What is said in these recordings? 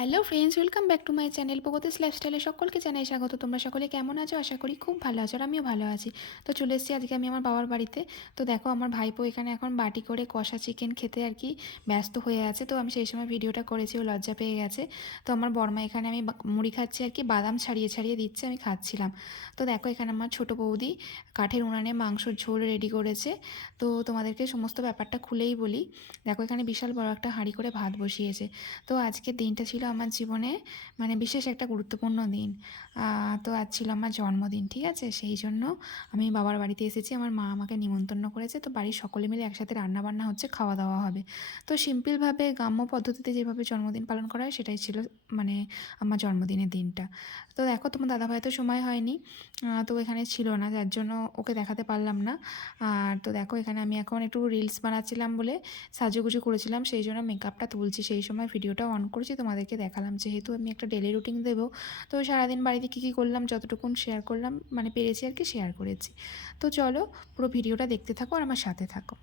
Hello friends, welcome back to my channel প্রগতিস লাইফস্টাইলে সকলকে জানাই স্বাগত। তোমরা সকলে কেমন আছো? আশা করি খুব ভালো আছো, আর আমিও ভালো আছি। তো চলে এসেছি আজকে আমি আমার বাবার বাড়িতে। তো দেখো আমার ভাইপো এখানে এখন বাটি করে কষা চিকেন খেতে আর কি ব্যস্ত হয়ে আছে। তো আমি সেই সময় ভিডিওটা করেছি, ও লজ্জা পেয়ে গেছে। তো আমার বর্মা এখানে আমি মুড়ি খাচ্ছি আর কি, বাদাম ছাড়িয়ে ছাড়িয়ে দিচ্ছে, আমি খাচ্ছিলাম। তো দেখো এখানে আমার ছোটো বৌদি কাঠের উনানে মাংসর ঝোল রেডি করেছে। তো তোমাদেরকে সমস্ত ব্যাপারটা খুলেই বলি। দেখো এখানে বিশাল বড় একটা হাঁড়ি করে ভাত বসিয়েছে। তো আজকের দিনটা ছিল আমার জীবনে মানে বিশেষ একটা গুরুত্বপূর্ণ দিন। তো আজ ছিল আমার জন্মদিন, ঠিক আছে? সেই জন্য আমি বাবার বাড়িতে এসেছি, আমার মা আমাকে নিমন্ত্রণ করেছে। তো বাড়ির সকলে মিলে একসাথে রান্নাবান্না হচ্ছে, খাওয়া দাওয়া হবে। তো সিম্পলভাবে গ্রাম্য পদ্ধতিতে যেভাবে জন্মদিন পালন করা হয় সেটাই ছিল মানে আমার জন্মদিনের দিনটা। তো দেখো তোমার দাদাভাই তো সময় হয়নি, তো এখানে ছিল না, যার জন্য ওকে দেখাতে পারলাম না। আর তো দেখো এখানে আমি এখন একটু রিলস বানাচ্ছিলাম বলে সাজুগুজু করেছিলাম, সেই জন্য মেকআপটা তুলছি, সেই সময় ভিডিওটা অন করেছি, তোমাদেরকে দেখালাম। যেহেতু আমি একটা ডেলি রুটিন দেবো, তো সারাদিন বাড়িতে কী কী করলাম যতটুকুন শেয়ার করলাম, মানে পেরেছি আর কি শেয়ার করেছি। তো চলো পুরো ভিডিওটা দেখতে থাকো আর আমার সাথে থাকো।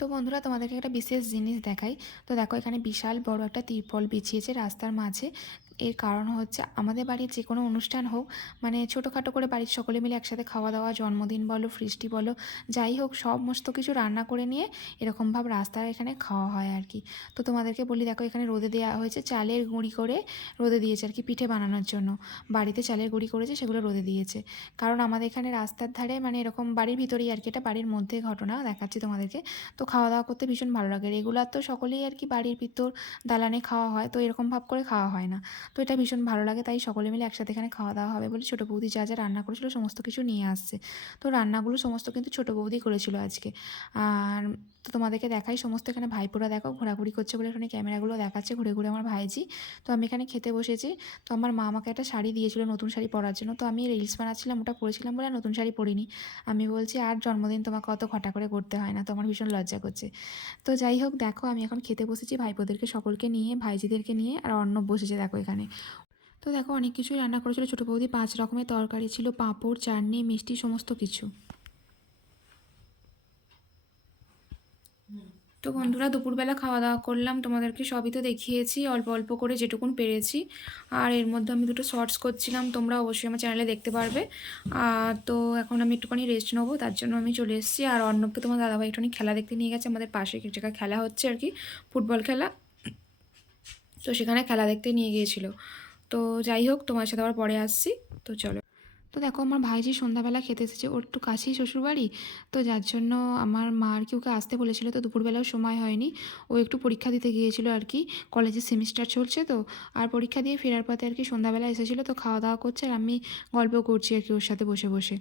তো বন্ধুরা তোমাদেরকে একটা বিশেষ জিনিস দেখাই। তো দেখো এখানে বিশাল বড় একটা তিরপল বিছিয়েছে রাস্তার মাঝে। এর কারণ হচ্ছে আমাদের বাড়ির যে কোনো অনুষ্ঠান হোক, মানে ছোটোখাটো করে বাড়ির সকলে মিলে একসাথে খাওয়া দাওয়া, জন্মদিন বলো, ফিস্টি বলো, যাই হোক সমস্ত কিছু রান্না করে নিয়ে এরকমভাবে রাস্তার এখানে খাওয়া হয় আর কি। তো তোমাদেরকে বলি, দেখো এখানে রোদে দেওয়া হয়েছে, চালের গুঁড়ি করে রোদে দিয়েছে আর কি পিঠে বানানোর জন্য। বাড়িতে চালের গুঁড়ি করেছে, সেগুলো রোদে দিয়েছে। কারণ আমাদের এখানে রাস্তার ধারে মানে এরকম বাড়ির ভিতরেই আর কি, এটা বাড়ির মধ্যে ঘটনা দেখাচ্ছি তোমাদেরকে। তো খাওয়া দাওয়া করতে ভীষণ ভালো লাগে। রেগুলার তো সকলেই আর কি বাড়ির ভিতর দালানে খাওয়া হয়, তো এরকম ভাব করে খাওয়া হয় না। তো এটা ভীষণ ভালো লাগে, তাই সকলে মিলে একসাথে এখানে খাওয়া দাওয়া হবে বলে ছোটো বৌদি যা যা রান্না করেছিল সমস্ত কিছু নিয়ে আসছে। তো রান্নাগুলো সমস্ত কিন্তু ছোটো বৌদি করেছিল আজকে। আর তো তোমাদেরকে দেখাই সমস্ত, এখানে ভাইপোরা দেখো ঘোরাঘুরি করছে বলে এখানে ক্যামেরাগুলো দেখাচ্ছে ঘুরে ঘুরে আমার ভাইজি। তো আমি এখানে খেতে বসেছি। তো আমার মা আমাকে একটা শাড়ি দিয়েছিল নতুন শাড়ি পরার জন্য, তো আমি রিলস বানাচ্ছিলাম, ওটা পরেছিলাম বলে আর নতুন শাড়ি পরিনি। আমি বলছি আর জন্মদিন তোমাকে অত ঘটা করে করতে হয় না, তো আমার ভীষণ লজ্জা করছে। তো যাই হোক দেখো আমি এখন খেতে বসেছি ভাইপোদেরকে সকলকে নিয়ে, ভাইজিদেরকে নিয়ে, আর অর্ণব বসেছে দেখো এখানে। তো দেখো অনেক কিছুই রান্না করেছিল ছোটো বৌদি, 5 রকমের তরকারি ছিল, পাঁপড়, চাটনি, মিষ্টি, সমস্ত কিছু। তো বন্ধুরা দুপুরবেলা খাওয়া দাওয়া করলাম, তোমাদেরকে সবই তো দেখিয়েছি অল্প অল্প করে যেটুকুন পেরেছি। আর এর মধ্যে আমি দুটো শর্টস করছিলাম, তোমরা অবশ্যই আমার চ্যানেলে দেখতে পারবে। তো এখন আমি একটুখানি রেস্ট নেবো, তার জন্য আমি চলে এসেছি। আর অর্ণবকে তোমার দাদাভাই একটুখানি খেলা দেখতে নিয়ে গেছে, আমাদের পাশে এক জায়গায় খেলা হচ্ছে আর কি, ফুটবল খেলা। তো সেখানে খেলা দেখতে নিয়ে গিয়েছিল। তো যাই হোক তোমার সাথে আবার পরে আসছি। তো চলো। তো দেখো আমার ভাইজি সন্ধ্যাবেলা খেতে এসেছে, ওর একটু কাছেই শ্বশুরবাড়ি। তো যার জন্য আমার মা আর কি ওকে আসতে বলেছিল, তো দুপুরবেলাও সময় হয়নি। ও একটু পরীক্ষা দিতে গিয়েছিল আর কি, কলেজের সেমিস্টার চলছে তো। আর পরীক্ষা দিয়ে ফেরার পথে আর কি সন্ধ্যাবেলা এসেছিলো, তো খাওয়া দাওয়া করছে আর আমি গল্প করছি আর কি ওর সাথে বসে বসে।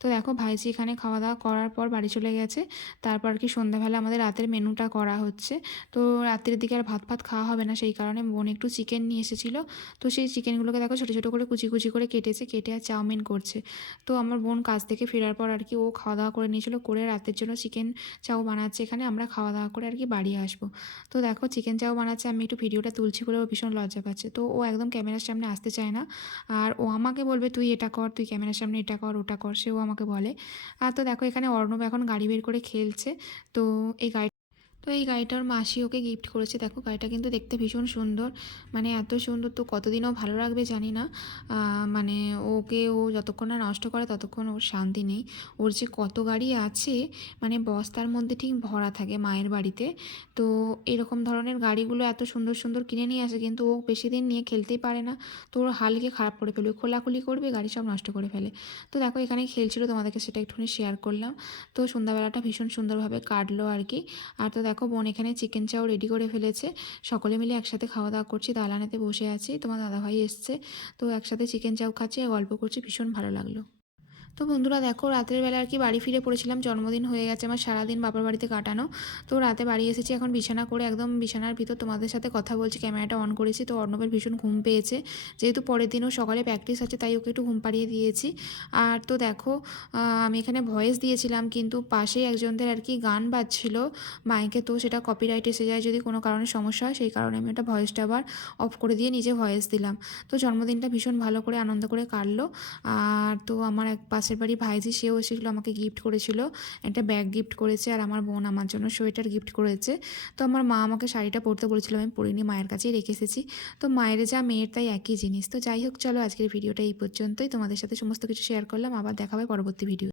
তো দেখো ভাইজি এখানে খাওয়া দাওয়া করার পর বাড়ি চলে গেছে। তারপর আর কি সন্ধ্যাবেলা আমাদের রাতের মেনুটা করা হচ্ছে। তো রাত্রের দিকে আর ভাত ফাত খাওয়া হবে না, সেই কারণে বোন একটু চিকেন নিয়ে এসেছিলো। তো সেই চিকেনগুলোকে দেখো ছোটো ছোটো করে কুচি কুচি করে কেটেছে, কেটে আর চাউমিন করছে। তো আমার বোন কাজ থেকে ফেরার পর আর কি ও খাওয়া দাওয়া করে নিয়েছিল, করে রাতের জন্য চিকেন চাউ বানাচ্ছে এখানে, আমরা খাওয়া দাওয়া করে আর কি বাড়ি আসবো। তো দেখো চিকেন চাউ বানাচ্ছে, আমি একটু ভিডিওটা তুলছি বলে ও ভীষণ লজ্জা পাচ্ছে, তো ও একদম ক্যামেরার সামনে আসতে চায় না। আর ও আমাকে বলবে তুই এটা কর, তুই ক্যামেরার সামনে এটা কর ওটা কর, সেও আমাকে বলে। আর তো দেখো এখানে অর্ণব এখন গাড়ি বের করে খেলছে। তো এই গাড়ি তো এই গাড়িটার মাসি ওকে গিফট করেছে, দেখো গাড়িটা কিন্তু দেখতে ভীষণ সুন্দর, মানে এত সুন্দর তো কতদিনও ভালো রাখবে জানি না। মানে ওকে ও যতক্ষণ না নষ্ট করে ততক্ষণ ওর শান্তি নেই। ওর যে কত গাড়ি আছে, মানে বস্তার মধ্যে ঠিক ভরা থাকে মায়ের বাড়িতে। তো এরকম ধরনের গাড়িগুলো এত সুন্দর সুন্দর কিনে নিয়ে আসে, কিন্তু ও বেশি দিন নিয়ে খেলতেই পারে না। তো ওর হালকে খারাপ করে ফেলবে, খোলাখুলি করবে গাড়ি সব নষ্ট করে ফেলে। তো দেখো এখানে খেলছিল, তোমাদেরকে সেটা একটুখানি শেয়ার করলাম। তো সন্ধ্যাবেলাটা ভীষণ সুন্দরভাবে কাটলো আর কি। আর তো দেখো বোন এখানে চিকেন চাও রেডি করে ফেলেছে, সকলে মিলে একসাথে খাওয়া দাওয়া করছি, দালানেতে বসে আছি, তোমার দাদাভাই এসছে। তো একসাথে চিকেন চাও খাচ্ছি আর গল্প করছি, ভীষণ ভালো লাগলো। তো বন্ধুরা দেখো, রাতের বেলা আর কি বাড়ি ফিরে পড়েছিলাম। জন্মদিন হয়ে গেছে আমার, সারাদিন বাবার বাড়িতে কাটানো। তো রাতে বাড়ি এসেছি, এখন বিছানা করে একদম বিছানার ভিতর তোমাদের সাথে কথা বলছি, ক্যামেরাটা অন করেছি। তো অর্ণবের ভীষণ ঘুম পেয়েছে, যেহেতু পরের দিনও সকালে প্র্যাকটিস আছে, তাই ওকে একটু ঘুম পাড়িয়ে দিয়েছি। আর তো দেখো, আমি এখানে ভয়েস দিয়েছিলাম, কিন্তু পাশেই একজনদের আর কি গান বাজছিল মাইকে, তো সেটা কপিরাইট এসে যায় যদি কোনো কারণে সমস্যা হয়, সেই কারণে আমি ওটা ভয়েসটা আবার অফ করে দিয়ে নিজে ভয়েস দিলাম। তো জন্মদিনটা ভীষণ ভালো করে আনন্দ করে কাটলো। আর তো আমার এক পাশের বাড়ি ভাইঝি, সেও এসেছিলো, আমাকে গিফট করেছিল, একটা ব্যাগ গিফট করেছে, আর আমার বোন আমার জন্য সোয়েটার গিফট করেছে। তো আমার মা আমাকে শাড়িটা পরতে বলেছিল, আমি পরিনি, মায়ের কাছেই রেখে এসেছি। তো মায়ের যা মেয়ের তাই একই জিনিস। তো যাই হোক, চলো আজকের ভিডিওটা এই পর্যন্তই, তোমাদের সাথে সমস্ত কিছু শেয়ার করলাম, আবার দেখা হবে পরবর্তী ভিডিও।